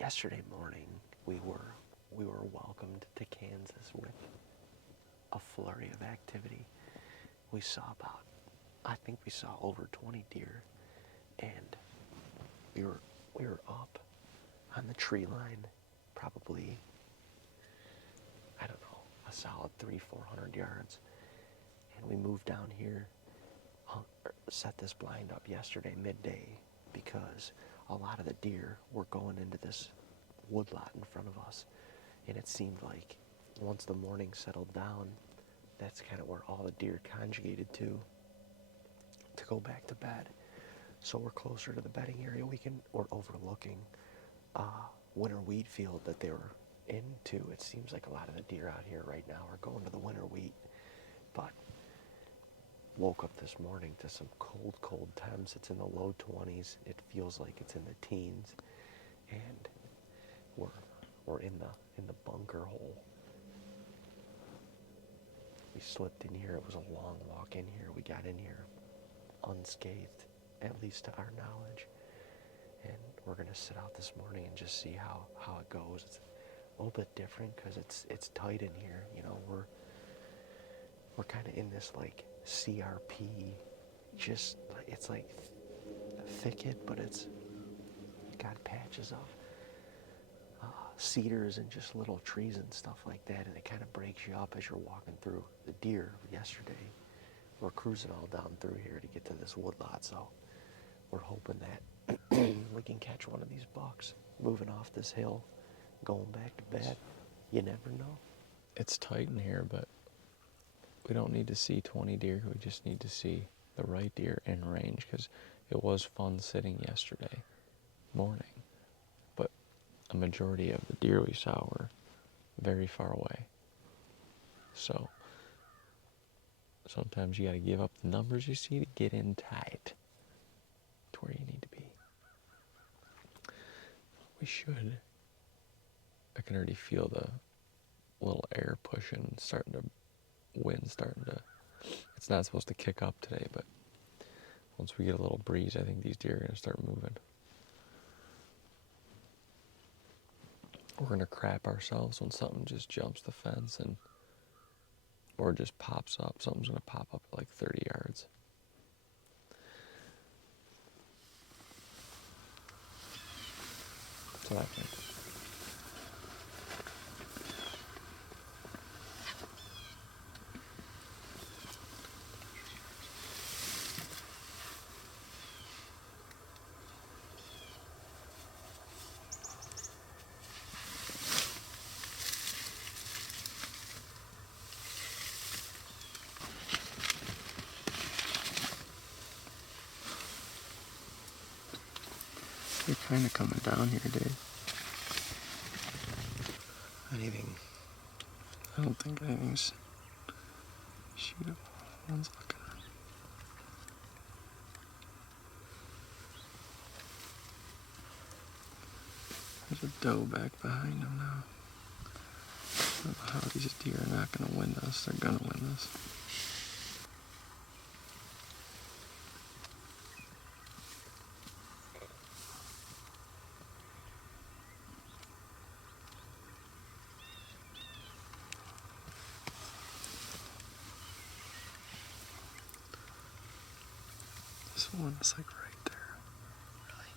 yesterday morning we were welcomed to Kansas with a flurry of activity. We saw I think we saw over 20 deer, and we were up on the tree line, probably, I don't know, a solid 300-400 yards. And we moved down here, set this blind up yesterday midday, because a lot of the deer were going into this woodlot in front of us. And it seemed like once the morning settled down, that's kind of where all the deer conjugated to go back to bed. So we're closer to the bedding area. We're overlooking winter wheat field that they were into. It seems like a lot of the deer out here right now are going to the winter wheat. But woke up this morning to some cold temps. It's in the low 20s. It feels like it's in the teens, and we're in the bunker hole. We slipped in here. It was a long walk in here. We got in here unscathed, at least to our knowledge. And we're gonna sit out this morning and just see how it goes. It's a little bit different because it's tight in here. You know, we're kind of in this like CRP, just it's like thicket, but it's got patches of cedars and just little trees and stuff like that, and it kind of breaks you up as you're walking through. The deer yesterday, we're cruising all down through here to get to this woodlot, so we're hoping that we can catch one of these bucks moving off this hill, going back to bed. You never know. It's tight in here, but we don't need to see 20 deer. We just need to see the right deer in range, because it was fun sitting yesterday morning, but a majority of the deer we saw were very far away. So sometimes you got to give up the numbers you see to get in tight to where you need to be. We should. I can already feel the little air pushing, wind starting to, it's not supposed to kick up today, but once we get a little breeze, I think these deer are going to start moving. We're going to crap ourselves when something just jumps the fence or just pops up. Something's going to pop up at like 30 yards. That's what I think. They're kind of coming down here, Dave. I don't think anything's shootable. One's looking. There's a doe back behind them now. I don't know how these deer are not going to win this. They're going to win this. This one is like right there. Really?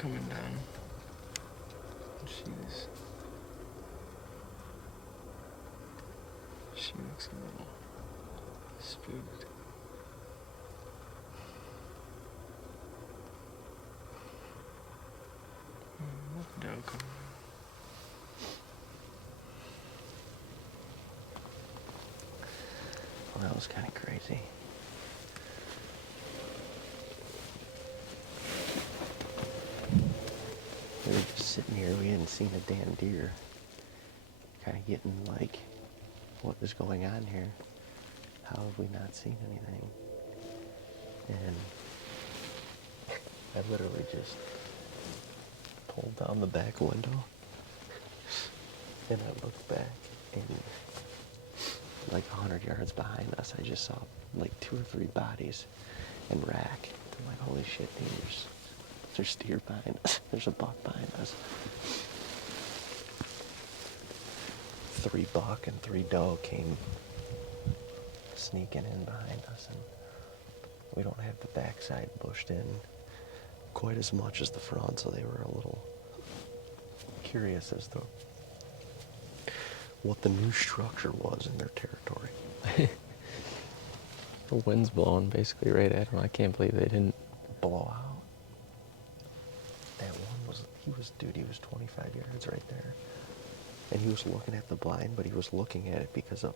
coming down. She looks a little spooked. Doe coming. Well, that was kind of crazy. We were just sitting here, we hadn't seen a damn deer. Kind of getting like, what is going on here? How have we not seen anything? And I literally just pulled down the back window and I looked back and like 100 yards behind us, I just saw like 2 or 3 bodies and rack. I'm like, holy shit, dude, there's deer behind us. There's a buck behind us. 3 buck and 3 doe came sneaking in behind us, and we don't have the backside bushed in quite as much as the front, so they were a little curious as to what the new structure was in their territory. The wind's blowing basically right at him. I can't believe they didn't Blow out. That one was, he was 25 yards right there. And he was looking at the blind, but he was looking at it because of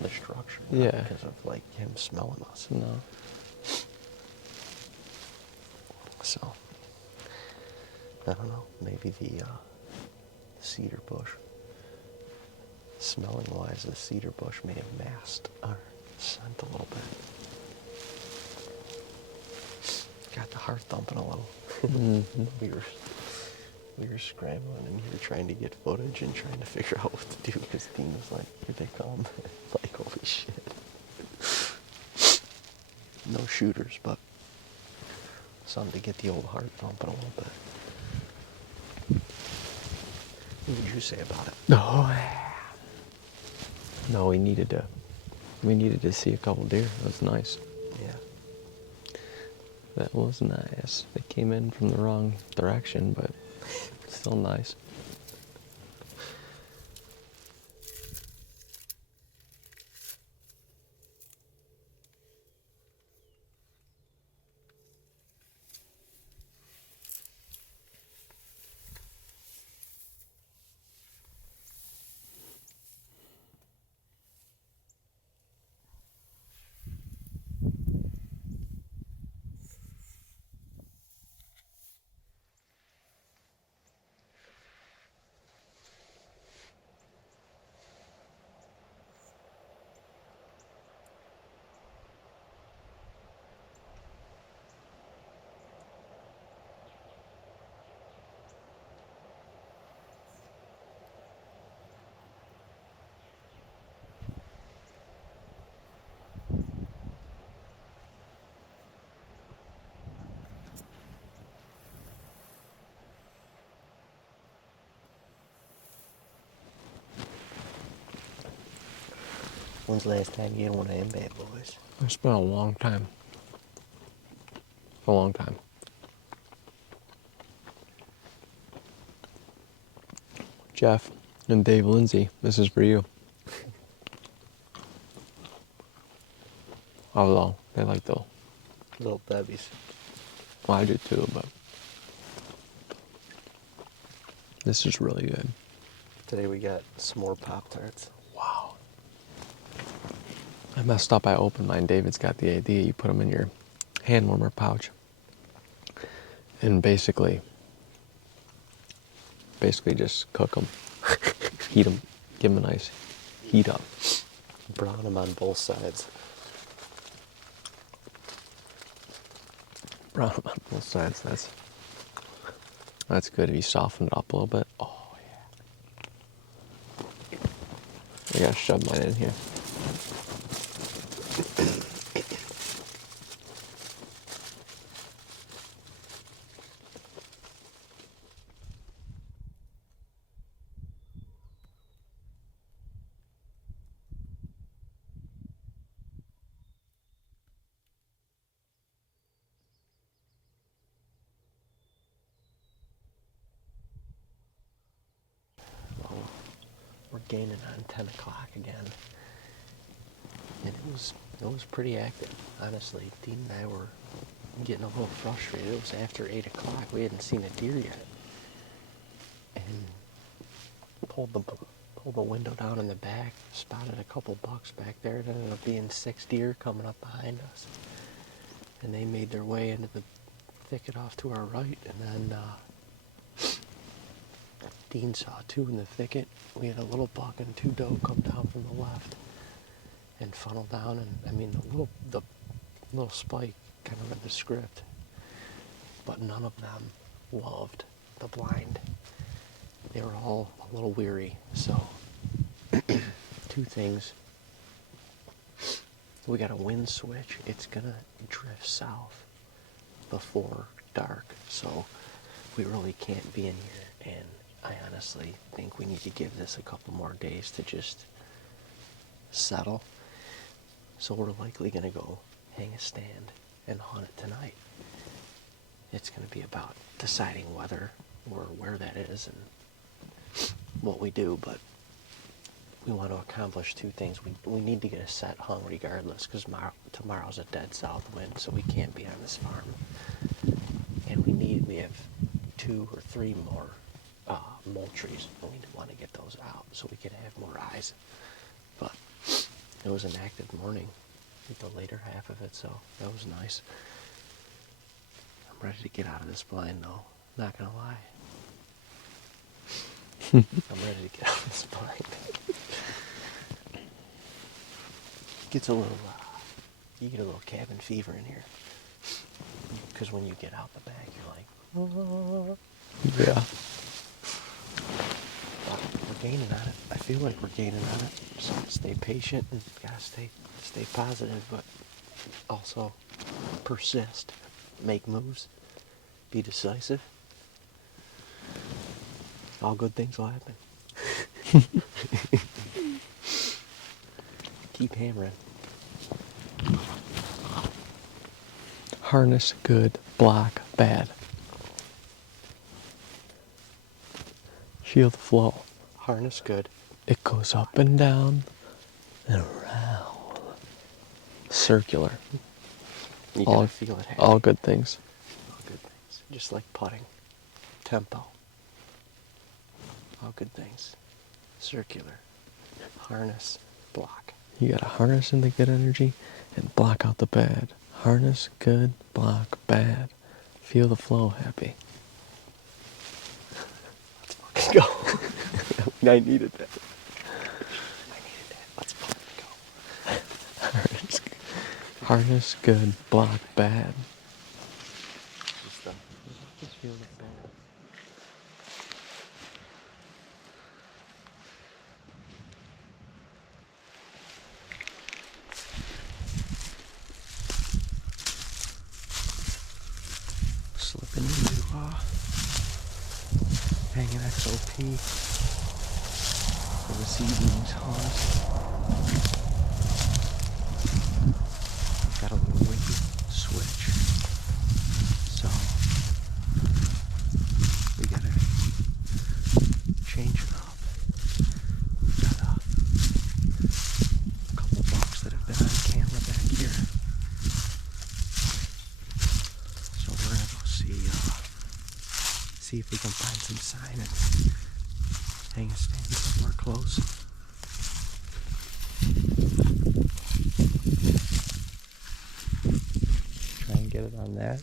the structure. Yeah. Not because of like him smelling us. No. So, I don't know, maybe the cedar bush, smelling wise, the cedar bush may have masked our scent a little bit. Got the heart thumping a little. Mm-hmm. We were scrambling and you were trying to get footage and trying to figure out what to do because Dean was like, here they come. Like, holy shit. No shooters, but something to get the old heart thumping a little bit. What did you say about it? No, we needed to see a couple deer. That was nice. Yeah. That was nice. They came in from the wrong direction, but still nice. When's the last time you had one of them bad boys? It's been a long time. A long time. Jeff and Dave Lindsay, this is for you. Although, they like the... Little Debbie's. Well, I do too, but... This is really good. Today we got s'more Pop-Tarts. Wow. I messed up. I opened mine. David's got the idea. You put them in your hand warmer pouch. And basically just cook them. Heat them. Give them a nice heat up. Brown them on both sides. Brown them on both sides. That's good. If you soften it up a little bit. Oh, yeah. I gotta shove mine in here. gaining on 10 o'clock again. And it was pretty active, honestly. Dean and I were getting a little frustrated. It was after 8 o'clock. We hadn't seen a deer yet. And pulled the window down in the back, spotted a couple bucks back there. It ended up being 6 deer coming up behind us. And they made their way into the thicket off to our right. And then Dean saw 2 in the thicket. We had a little buck and 2 doe come down from the left and funnel down. And I mean, the little spike kind of read the script, but none of them loved the blind. They were all a little weary. So 2 things. We got a wind switch. It's gonna drift south before dark, so we really can't be in here. And I honestly think we need to give this a couple more days to just settle. So we're likely gonna go hang a stand and hunt it tonight. It's gonna be about deciding whether or where that is and what we do, but we want to accomplish 2 things. We need to get a set hung regardless, because tomorrow's a dead south wind, so we can't be on this farm. And we have 2 or 3 more Moultries, and we want to get those out so we can have more eyes. But it was an active morning, the later half of it, so that was nice. I'm ready to get out of this blind though, not gonna lie. I'm ready to get out of this blind. Gets a little, you get a little cabin fever in here. Because when you get out the back, you're like, oh. Yeah. But we're gaining on it. I feel like we're gaining on it. So stay patient and gotta stay positive, but also persist. Make moves. Be decisive. All good things will happen. Keep hammering. Harness good, block bad. Feel the flow. Harness good. It goes up and down and around. Circular. You gotta feel it happen. All good things. All good things. Just like putting. Tempo. All good things. Circular. Harness. Block. You gotta harness in the good energy and block out the bad. Harness good, block bad. Feel the flow, happy. Let's fucking go. I needed that. Let's fucking go. Harness good, block bad. Just feel it bad. Slipping into hanging XOP for this evening's hunt. Got a little wicked switch, so we gotta change it up. Got a couple bucks that have been on camera back here, so we're gonna go see if we can find some sign and hang a stand somewhere close. Try and get it on that.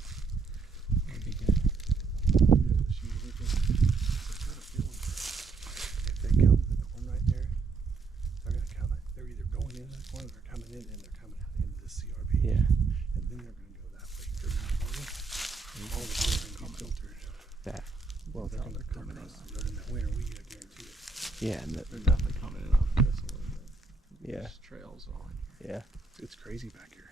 That'd be good. If they come to the corn right there, they're gonna come. They're either going into the corn or they're coming in and they're coming out into the CRB. Yeah. And then they're gonna go that way. They're not going. And all the deer are gonna be filtered. That. Well, they're gonna come in. They're in that winter wheat, I guarantee it. Yeah, and They're definitely coming in off this a little bit. yeah, There's trails all in yeah. here. It's crazy back here.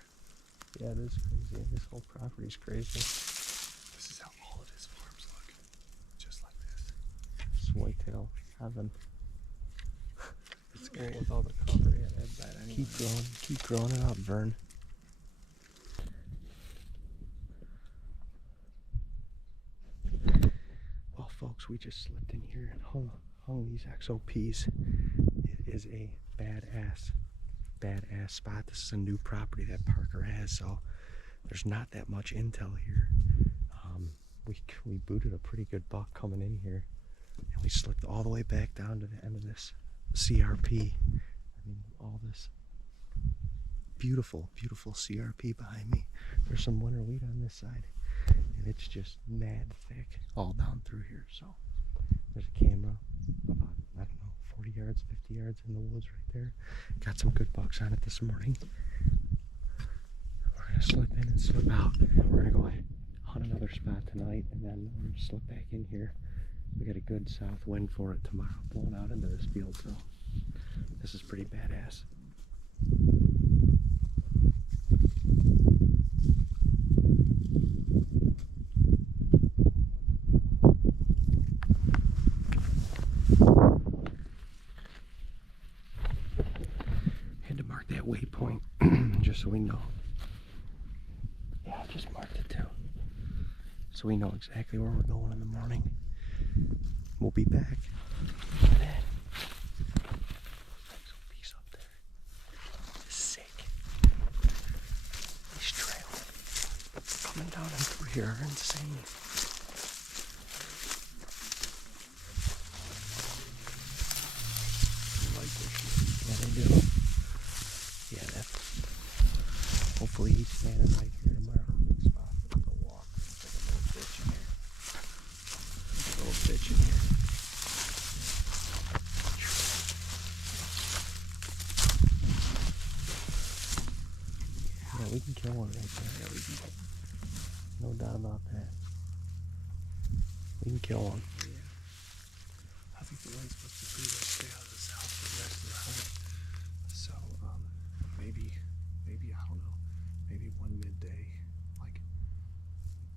Yeah, it is crazy. This whole property's crazy. This is how all of his farms look. Just like this. It's whitetail heaven. It's Well, crazy. with all the cover, yeah, that's bad anyway. Keep growing it up, Vern. Well, folks, we just slipped in here and hung these XOPs. It is a badass spot. This is a new property that Parker has, so there's not that much intel here. We booted a pretty good buck coming in here, and we slipped all the way back down to the end of this CRP. I mean, all this beautiful CRP behind me. There's some winter wheat on this side, and it's just mad thick all down through here. So there's a camera about, I don't know, 40 yards, 50 yards in the woods right there. Got some good bucks on it this morning. We're gonna slip in and slip out. We're gonna go hunt another spot tonight, and then we're gonna slip back in here. We got a good south wind for it tomorrow, blowing out into this field, so this is pretty badass. Had to mark that waypoint just so we know. Yeah, I just marked it too. So we know exactly where we're going in the morning. We'll be back. Look at that. Nice little piece up there. Sick. These trails coming down and through here are insane. Yeah, they do. Yeah, that's. Hopefully he's standing right here tomorrow. Good spot for him to walk. There's a little bitch in here. Yeah, we can kill one right there. Yeah, we can. No doubt about that. We can kill one. Yeah. I think the wind's supposed to be pretty much stay out of the south for the rest of the hunt. So, maybe, I don't know, maybe one midday, like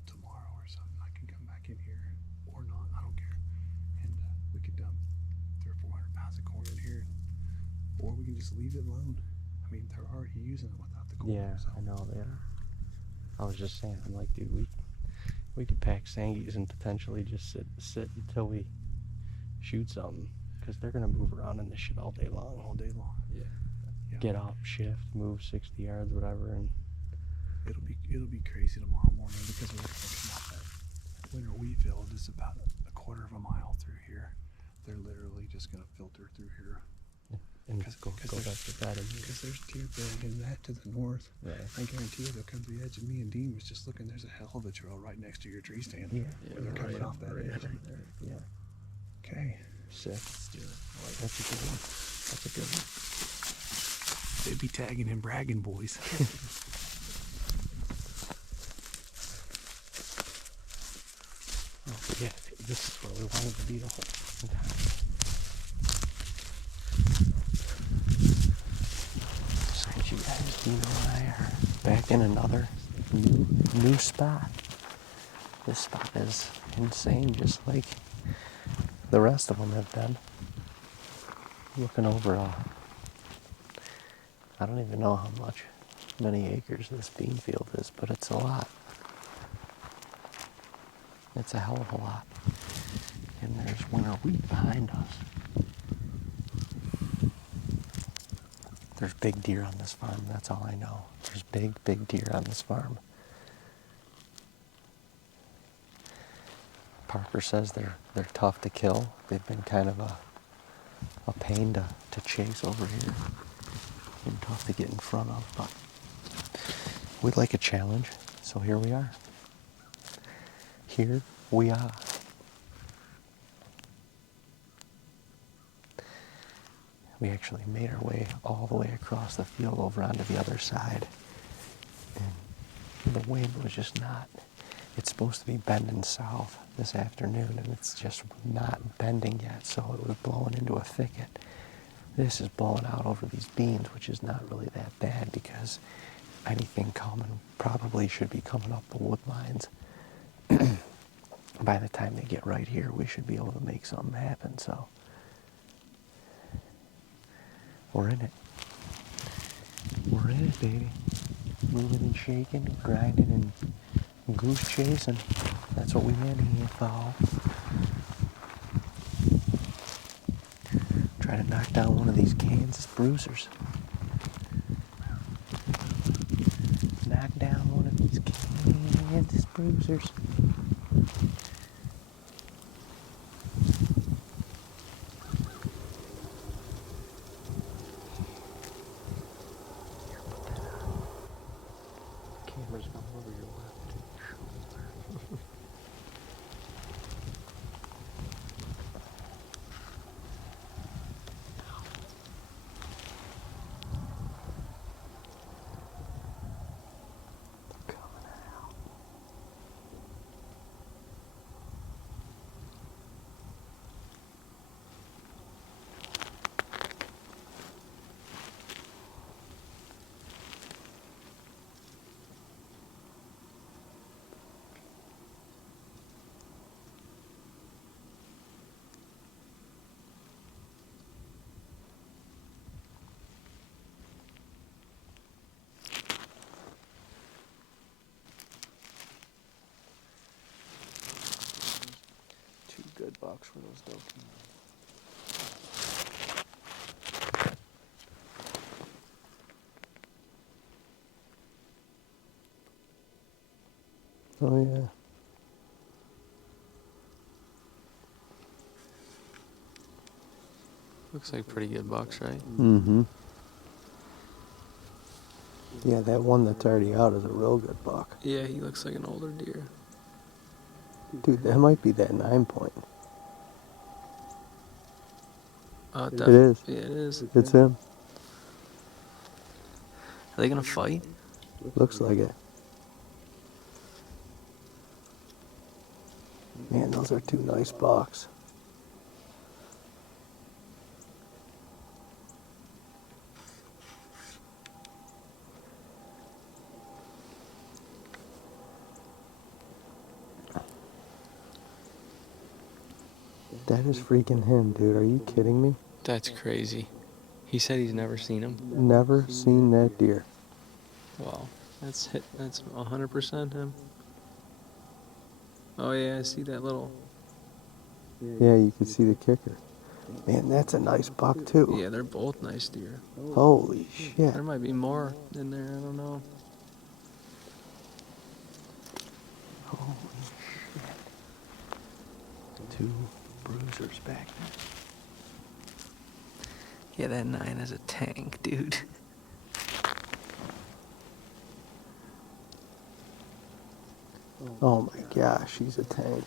tomorrow or something, I can come back in here, or not, I don't care, and we could dump 300 or 400 pounds of corn in here, or we can just leave it alone. I mean, they're already using it without the corn. Yeah, so. I know they are. I was just saying, I'm like, dude, we could pack Sangies and potentially just sit until we shoot something, because they're gonna move around in this shit all day long. All day long. Yeah. Get up, shift, move 60 yards, whatever, and It'll be crazy tomorrow morning because we're gonna come out that winter wheat field is about a quarter of a mile through here. They're literally just gonna filter through here. and Cause go back to that. Because there's deer bed and that to the north. Yeah. I guarantee you they'll come to the edge. And me and Dean was just looking. There's a hell of a trail right next to your tree stand. Yeah. Where they're coming off that edge. Right there. Yeah. Okay. Sick. Let's do it. I like That's a good one. That's a good one. They'd be tagging and bragging, boys. Oh, yeah. This is where we wanted to be the whole fucking time. So you guys, Dino and I are back in another new spot. This spot is insane, just like the rest of them have been. Looking over I don't even know how many acres this bean field is, but it's a lot. It's a hell of a lot. And there's winter wheat behind us. There's big deer on this farm, that's all I know. There's big deer on this farm. Parker says they're tough to kill. They've been kind of a pain to chase over here. And tough to get in front of, but we'd like a challenge, so here we are. Here we are. We actually made our way all the way across the field over onto the other side. And the wind was just not, it's supposed to be bending south this afternoon, and it's just not bending yet, so it was blowing into a thicket. This is blowing out over these beans, which is not really that bad because anything coming probably should be coming up the wood lines. By the time they get right here, we should be able to make something happen, so we're in it. We're in it, baby. Moving and shaking, grinding and goose chasing. That's what we in here for. Try Try to knock down one of these Kansas bruisers. Knock down one of these Kansas bruisers. Here, put that on. Camera's going over your left shoulder. Coming out. Two good bucks for those doe camos. Oh yeah. Looks like pretty good bucks, right? Mm-hmm. Yeah, that one that's already out is a real good buck. Yeah, he looks like an older deer. Dude, that might be that 9-point. It is. Yeah, it is. It's him. Are they gonna fight? Looks like it. Man, those are two nice bucks. That is freaking him, dude. Are you kidding me? That's crazy. He said he's never seen him. Never seen that deer. Wow, that's 100% him. Oh yeah, I see that little. Yeah, you can see the kicker. Man, that's a nice buck, too. Yeah, they're both nice deer. Holy shit. There might be more in there. I don't know. Holy shit. Two bruisers back there. Yeah, that 9 is a tank, dude. Oh my gosh, he's a tank.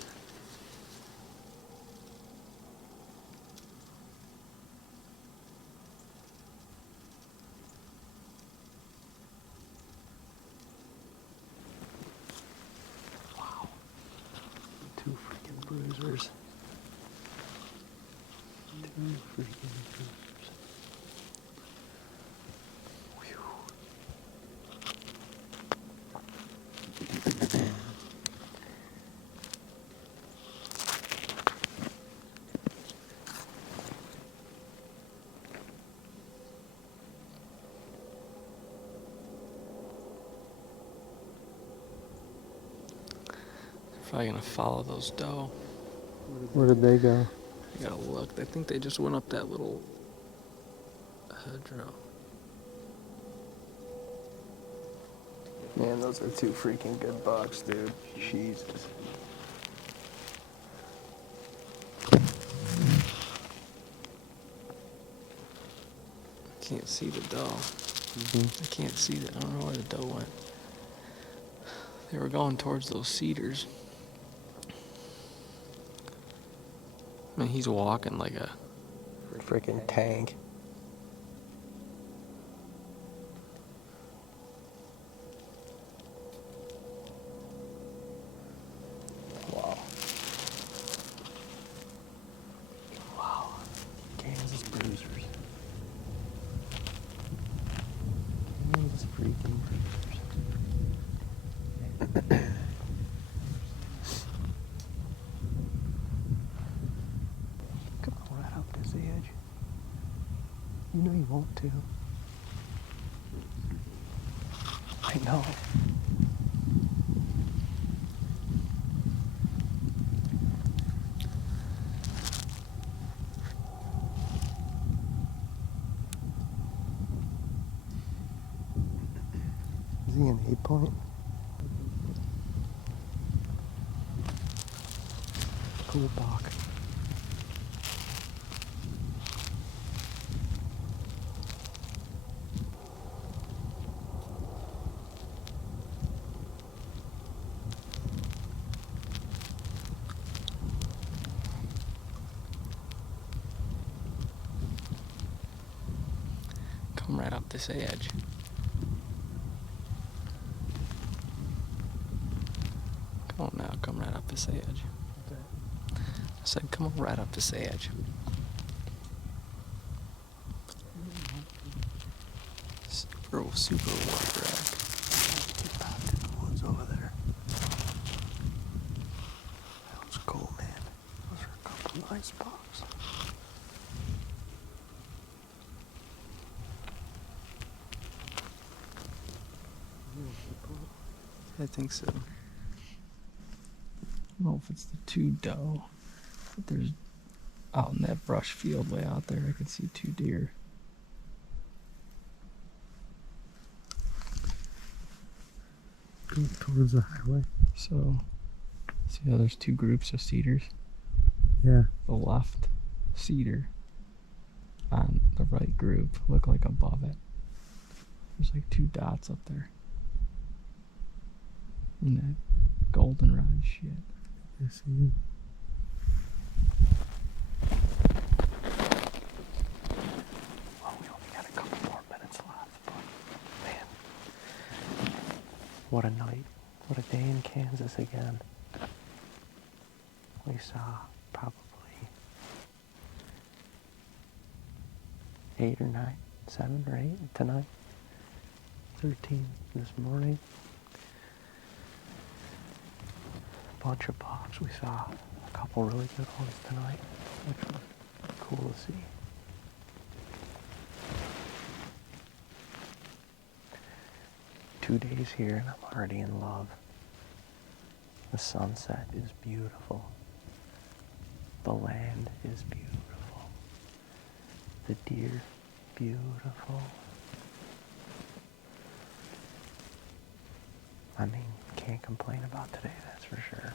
Wow. Two freaking bruisers. Two freaking bruisers. Whew. Probably gonna follow those doe. Where did they go? I gotta look. I think they just went up that little hedgerow. Man, those are two freaking good bucks, dude. Jesus. Can't see the doe. I can't see the. I don't know where the doe went. They were going towards those cedars. I mean, he's walking like a. Freaking tank. Wow. Wow. Kansas bruisers. Kansas freaking bruisers. Come on, right up this edge. You know you want to. I know. an 8-point. Cool buck. Come right up this edge. Come on now, come right up this edge. I said, come on right up this edge. Super white rack. Get back to the woods over there. That was cool, man. Those are a couple nice bucks. I think so. I don't know if it's the two doe, but there's out in that brush field way out there, I can see 2 deer. Go towards the highway. So, see how there's 2 groups of cedars? Yeah. The left cedar on the right group look like above it. There's like 2 dots up there. In that goldenrod shit. I see you. Well, we only got a couple more minutes left, but man, what a night. What a day in Kansas again. We saw probably 8 or 9, 7 or 8 tonight. 13 this morning. Bunch of bucks. We saw a couple really good ones tonight, which was cool to see. Two days here and I'm already in love. The sunset is beautiful. The land is beautiful. The deer, beautiful. I mean, can't complain about today, that's for sure.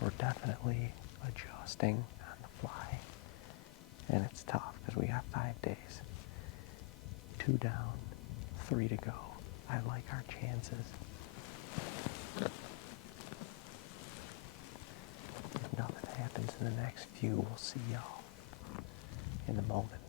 We're definitely adjusting on the fly. And it's tough because we got 5 days. 2 down, 3 to go. I like our chances. If nothing happens in the next few, we'll see y'all in the moment.